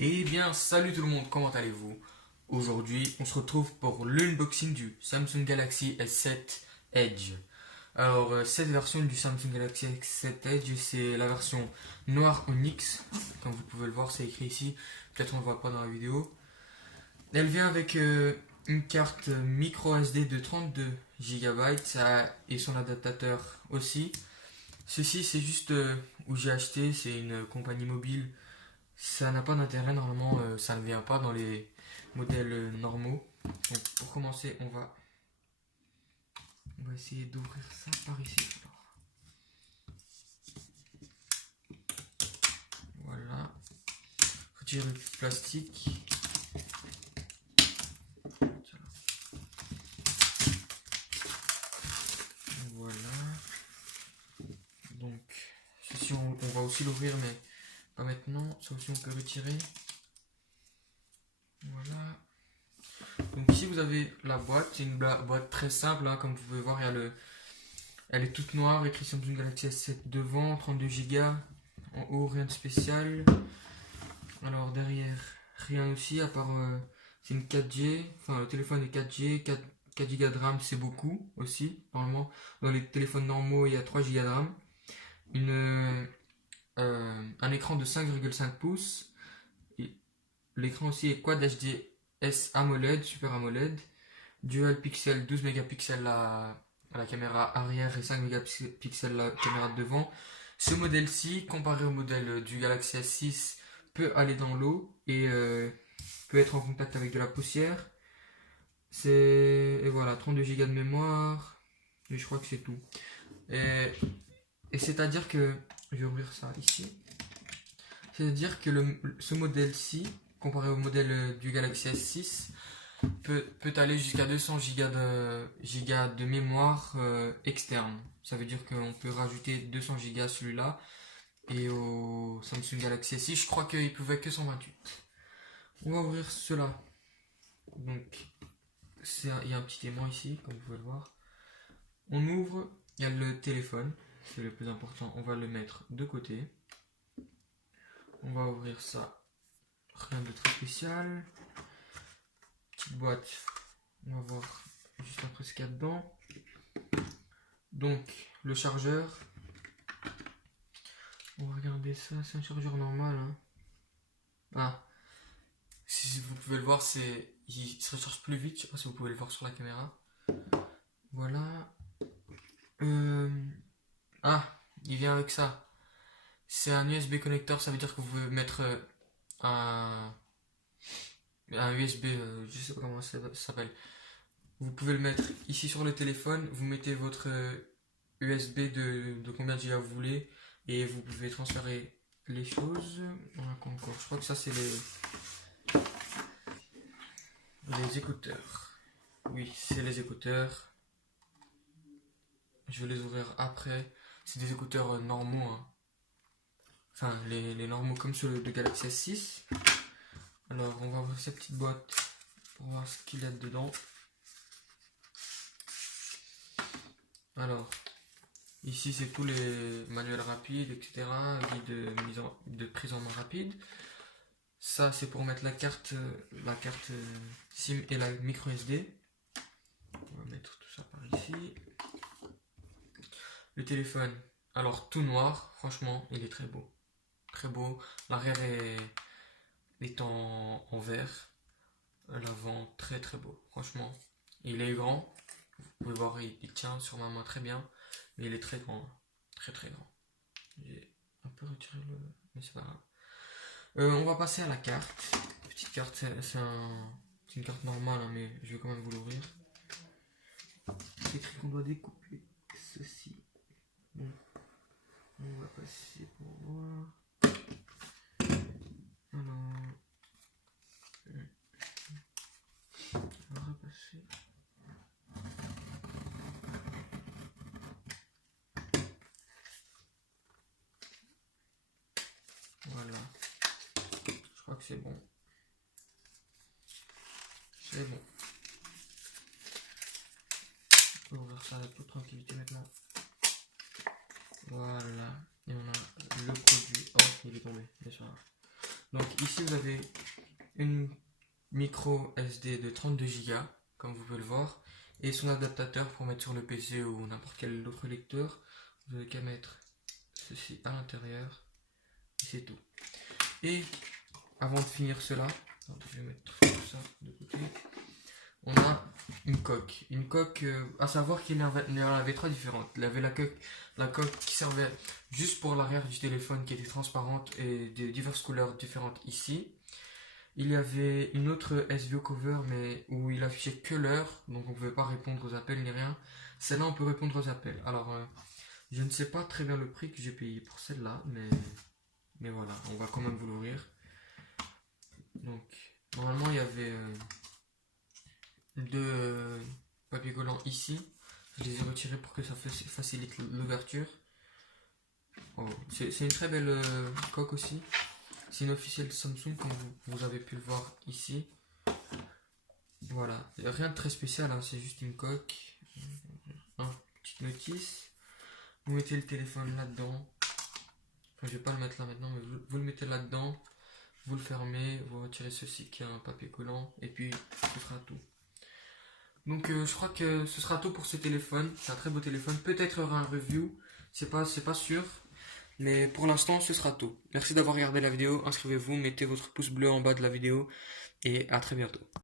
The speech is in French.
Eh bien, salut tout le monde, comment allez-vous? Aujourd'hui, on se retrouve pour l'unboxing du Samsung Galaxy S7 Edge. Alors, cette version du Samsung Galaxy S7 Edge, c'est la version noire onyx. Comme vous pouvez le voir, c'est écrit ici. Peut-être on ne le voit pas dans la vidéo. Elle vient avec une carte micro SD de 32 GB et son adaptateur aussi. Ceci, c'est juste où j'ai acheté, c'est une compagnie mobile. Ça n'a pas d'intérêt, normalement, ça ne vient pas dans les modèles normaux. Donc pour commencer, on va essayer d'ouvrir ça par ici. Alors, voilà, retirer le plastique. Voilà, donc ceci on va aussi l'ouvrir, mais pas maintenant. Ça aussi on peut retirer. Voilà. Donc ici vous avez la boîte, c'est une boîte très simple, hein, comme vous pouvez voir, elle est toute noire, écrit Samsung Galaxy S7 devant, 32 Go. En haut, rien de spécial. Alors derrière, rien aussi, à part c'est une 4G, enfin le téléphone est 4G, 4 Go de RAM c'est beaucoup aussi, normalement dans les téléphones normaux il y a 3 Go de RAM, un écran de 5,5 pouces, l'écran aussi est Quad HDS AMOLED, Super AMOLED, Dual Pixel 12 mégapixels à la caméra arrière et 5 mégapixels la caméra de devant. Ce modèle-ci, comparé au modèle du Galaxy S6, peut aller dans l'eau et peut être en contact avec de la poussière. Et voilà, 32 Go de mémoire, et je crois que c'est tout. Et, et c'est-à-dire que, je vais ouvrir ça ici, c'est-à-dire que ce modèle-ci, comparé au modèle du Galaxy S6, peut aller jusqu'à 200 gigas de mémoire externe. Ça veut dire qu'on peut rajouter 200 gigas à celui-là. Et au Samsung Galaxy S6, je crois qu'il pouvait que 128. On va ouvrir cela. Donc, il y a un petit aimant ici, comme vous pouvez le voir. On ouvre, il y a le téléphone, c'est le plus important. On va le mettre de côté. On va ouvrir ça. Rien de très spécial. Petite boîte. On va voir juste après ce qu'il y a dedans. Donc, le chargeur. On va regarder ça, c'est un chargeur normal. Hein. Ah, si vous pouvez le voir, il se recharge plus vite. Je sais pas si vous pouvez le voir sur la caméra. Voilà. Euh, Ah, il vient avec ça. C'est un USB connecteur, ça veut dire que vous pouvez mettre un, un USB, je sais pas comment ça s'appelle. Vous pouvez le mettre ici sur le téléphone, vous mettez votre USB de combien de gigas vous voulez et vous pouvez transférer les choses. Voilà, encore. Je crois que ça c'est les écouteurs. Oui, c'est les écouteurs. Je vais les ouvrir après. C'est des écouteurs normaux. Hein. Enfin, les normaux comme ceux de Galaxy S6. Alors, on va ouvrir cette petite boîte pour voir ce qu'il y a dedans. Alors, ici c'est tous les manuels rapides, etc. Guide de prise en main rapide. Ça, c'est pour mettre la carte SIM et la micro SD. On va mettre tout ça par ici. Le téléphone, alors tout noir, franchement, il est très beau. Très beau. L'arrière est en verre. L'avant, très très beau. Franchement, il est grand. Vous pouvez voir, il tient sur ma main très bien. Mais il est très grand. Très très grand. J'ai un peu retiré le. Mais c'est pas grave. On va passer à la carte. Petite carte, c'est une carte normale, hein, mais je vais quand même vous l'ouvrir. C'est écrit qu'on doit découper ceci. Bon, on va passer pour voir. Alors, on va repasser. Voilà. Je crois que c'est bon. C'est bon. On peut ouvrir ça avec toute tranquillité maintenant. Voilà. Et on a le produit. Oh, il est tombé. Bien sûr. Donc ici vous avez une micro SD de 32 Go, comme vous pouvez le voir, et son adaptateur pour mettre sur le PC ou n'importe quel autre lecteur. Vous n'avez qu'à mettre ceci à l'intérieur, et c'est tout. Et avant de finir cela, je vais mettre tout ça de côté. On a une coque. Une coque, à savoir qu'il y en avait trois différentes. Il y avait la coque qui servait juste pour l'arrière du téléphone qui était transparente et de diverses couleurs différentes ici. Il y avait une autre SVO cover mais où il affichait que l'heure, donc on ne pouvait pas répondre aux appels ni rien. Celle-là on peut répondre aux appels. Alors je ne sais pas très bien le prix que j'ai payé pour celle-là, mais voilà, on va quand même vous l'ouvrir. Donc normalement il y avait deux papiers collants ici. Je les ai retirés pour que ça facilite l'ouverture. Oh, c'est une très belle coque aussi. C'est une officielle Samsung comme vous avez pu le voir ici. Voilà, rien de très spécial, hein, c'est juste une coque. Petite notice. Vous mettez le téléphone là-dedans. Enfin, je vais pas le mettre là maintenant, mais vous le mettez là-dedans. Vous le fermez, vous retirez ceci qui est un papier collant et puis ce sera tout. Donc je crois que ce sera tout pour ce téléphone. C'est un très beau téléphone. Peut-être il y aura un review, c'est pas sûr. Mais pour l'instant, ce sera tout. Merci d'avoir regardé la vidéo. Inscrivez-vous, mettez votre pouce bleu en bas de la vidéo et à très bientôt.